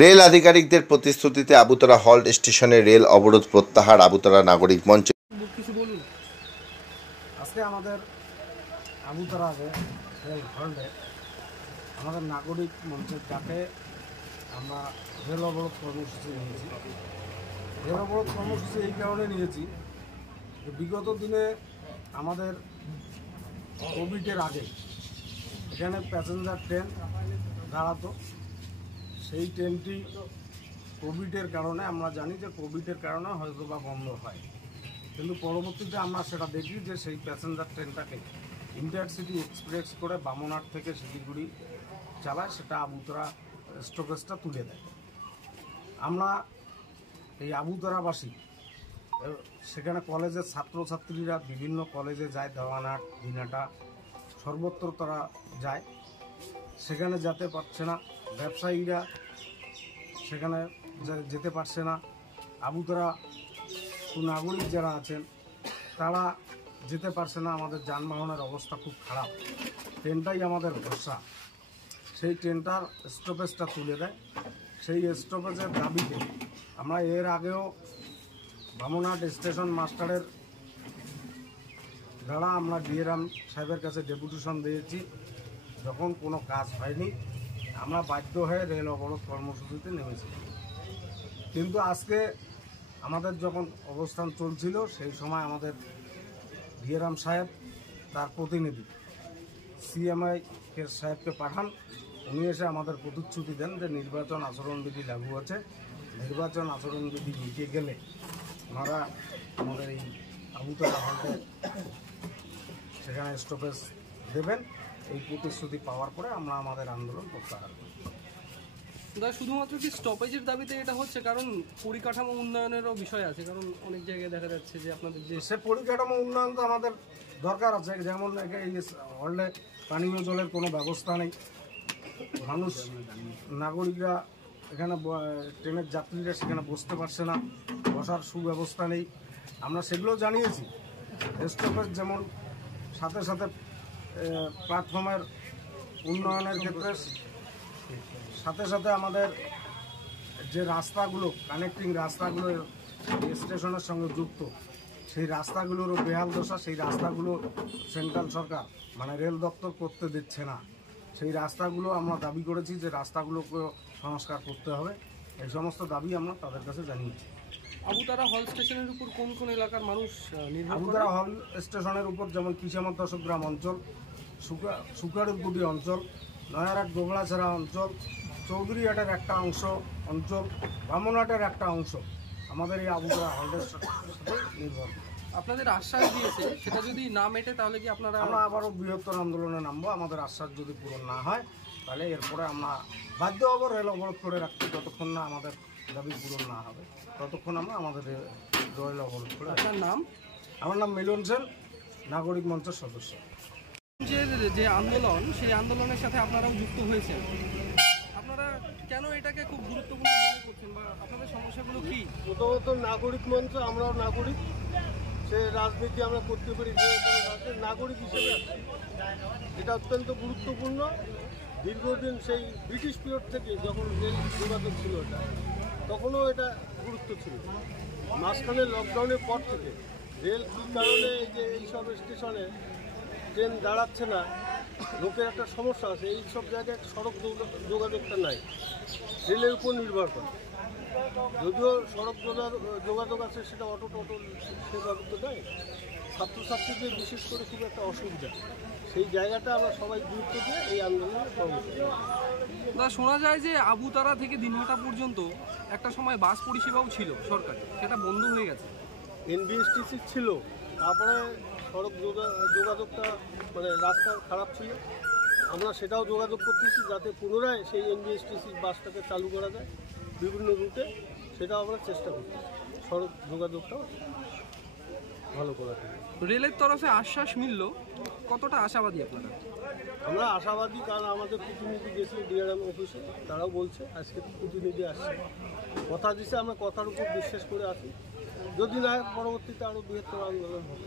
Rail আধিকারিকদের প্রতিশ্রুতিতে আবুতরা halt স্টেশনে rail অবরোধ প্রত্যাহার। আবুতরা নাগরিক মঞ্চ। আজকে আমাদের আবুতরা রেল হল্টে আমাদের নাগরিক মঞ্চের ডাকে আমরা রেল অবরোধ কর্মসূচি নিয়েছি। রেল অবরোধ কর্মসূচি এই কারণে নিয়েছি যে বিগত দিনে আমাদের কোভিডের আগে এখানে প্যাসেঞ্জার ট্রেন দাঁড়াতো। সেই ট্রেনটি কোভিডের কারণে আমরা জানি যে কোভিডের কারণে হয়তো বা বন্ধ হয়, কিন্তু পরবর্তীতে আমরা সেটা দেখি যে সেই প্যাসেঞ্জার ট্রেনটাকে ইন্টারসিটি এক্সপ্রেস করে বামনহাট থেকে শিলিগুড়ি চালায়, সেটা আবুতরা স্টপেজটা তুলে দেয়। আমরা এই আবুতরাবাসী সেখানে কলেজের ছাত্রছাত্রীরা বিভিন্ন কলেজে যায়, দেওয়ানহাট, দিনহাটা, সর্বত্র তারা যায়, সেখানে যেতে পারছে না। ব্যবসায়ীরা সেখানে যেতে পারছে না। আবুতরা নাগরিক যারা আছেন তারা যেতে পারছে না। আমাদের যানবাহনের অবস্থা খুব খারাপ। ট্রেনটাই আমাদের ভরসা। সেই ট্রেনটার স্টপেজটা তুলে দেয়। সেই স্টপেজের দাবিতে আমরা এর আগেও বামনহাট স্টেশন মাস্টারের দ্বারা আমরা ডিএম সাহেবের কাছে ডেপুটেশন দিয়েছি। যখন কোনো কাজ হয়নি আমরা বাধ্য হয়ে রেল অবরোধ কর্মসূচিতে নেমেছি। কিন্তু আজকে আমাদের যখন অবস্থান চলছিল সেই সময় আমাদের ডিএম সাহেব তার প্রতিনিধি সিএমআই সাহেবকে পাঠান। উনি এসে আমাদের প্রতিশ্রুতি দেন যে নির্বাচন আচরণবিধি লাগু আছে, নির্বাচন আচরণবিধি মিটে গেলে ওনারা আমাদের এই আবুতরা হল্টে সেখানে স্টপেজ দেবেন। এই প্রতিশ্রুতি পাওয়ার পরে আমরা আমাদের আন্দোলন প্রত্যাহার করি। শুধুমাত্র কি স্টপেজের দাবিতে এটা হচ্ছে? কারণ পরিকাঠামো উন্নয়নেরও বিষয় আছে, কারণ অনেক জায়গায় দেখা যাচ্ছে যে আপনাদের যে সে পরিকাঠামো উন্নয়ন তো আমাদের দরকার আছে। যেমন এই হল্টে পানীয় জলের কোনো ব্যবস্থা নেই। মানুষ নাগরিকরা এখানে ট্রেনের যাত্রীরা সেখানে বসতে পারছে না, বসার সুব্যবস্থা নেই। আমরা সেগুলো জানিয়েছি। স্টপেজ যেমন সাথে সাথে প্ল্যাটফর্মের উন্নয়নের ক্ষেত্রে সাথে সাথে আমাদের যে রাস্তাগুলো কানেক্টিং রাস্তাগুলো স্টেশনের সঙ্গে যুক্ত, সেই রাস্তাগুলোরও বেহাল দশা। সেই রাস্তাগুলো সেন্ট্রাল সরকার মানে রেল দপ্তর করতে দিচ্ছে না। সেই রাস্তাগুলো আমরা দাবি করেছি যে রাস্তাগুলোকে সংস্কার করতে হবে। এই সমস্ত দাবি আমরা তাদের কাছে জানিয়েছি। আবুতরা হল স্টেশনের উপর কোন কোন এলাকার মানুষ নির্ভর করে? আবুতরা হল স্টেশনের উপর যেমন কিসামত দশগ্রাম অঞ্চল, সুকারুরগুটি অঞ্চল, নয়ারহাট গোবলাছড়া অঞ্চল, চৌধুরীহাটের একটা অংশ অঞ্চল, বামনহাটের একটা অংশ আমাদের এই আবুতরা হলের সাথে নির্ভর করে। আপনাদের আশ্বাস দিয়েছে, সেটা যদি না মেটে তাহলে কি আমরা আবারও বৃহত্তর আন্দোলনে নামবো। আমাদের আশ্বাস যদি পূরণ না হয় তাহলে এরপরে আমরা বাধ্য হব রেল অবরোধ করে রাখতে। যতক্ষণ না আমাদের দাবি পূরণ না হবে ততক্ষণ আমরা আমাদের রেল অবরোধ করে। আপনার নাম? আমার নাম মিলন সেন, নাগরিক মঞ্চের সদস্য। যে আন্দোলন, সেই আন্দোলনের সাথে আপনারাও যুক্ত হয়েছেন। আপনারা কেন এটাকে খুব গুরুত্বপূর্ণ মনে করছেন বা আপনাদের সমস্যাগুলো কি? প্রথমত নাগরিক মঞ্চ, আমরাও নাগরিক। সে রাজনীতি আমরা করতে পারি, নাগরিক হিসেবে এটা অত্যন্ত গুরুত্বপূর্ণ। দীর্ঘদিন সেই ব্রিটিশ পিরিয়ড থেকে যখন রেল যোগাযোগ ছিল এটা, তখনও এটা গুরুত্ব ছিল। মাঝখানে লকডাউনের পর থেকে রেল কী কারণে যে এইসব স্টেশনে ট্রেন দাঁড়াচ্ছে না, লোকের একটা সমস্যা আছে। এই সব জায়গায় সড়ক যোগাযোগটা নাই, রেলের উপর নির্ভর করে। যদিও সড়ক যোগাযোগ আছে, সেটা অটো সেভাবে তো দেয়। ছাত্রছাত্রীদের বিশেষ করে খুব একটা অসুবিধা। সেই জায়গাটা আমরা সবাই গুরুত্ব দিয়ে এই আন্দোলনে কর্মসূচি। শোনা যায় যে আবুতরা থেকে দিনহাটা পর্যন্ত একটা সময় বাস পরিষেবাও ছিল সরকারি, সেটা বন্ধ হয়ে গেছে। এনবিএসটিসি ছিল, তারপরে সড়ক যোগাযোগটা মানে রাস্তা খারাপ ছিল। আমরা সেটাও যোগাযোগ করতেছি যাতে পুনরায় সেই এনবিএসটিসি বাসটাকে চালু করা যায় বিভিন্ন রুটে। সেটাও আমরা চেষ্টা করছি, সড়ক যোগাযোগটাও ভালো করার জন্য। রেলের তরফে আশ্বাস মিলল, কতটা আশাবাদী আপনারা? আমরা আশাবাদী, কারণ আমাদের প্রতিনিধি গেছিল ডিআরএম অফিসে, তারাও বলছে আজকে প্রতিনিধি আসছে, কথা দিচ্ছে। আমরা কথার উপর বিশ্বাস করে আছি। যদি না পরবর্তীতে আরও বৃহত্তর আন্দোলন হবে।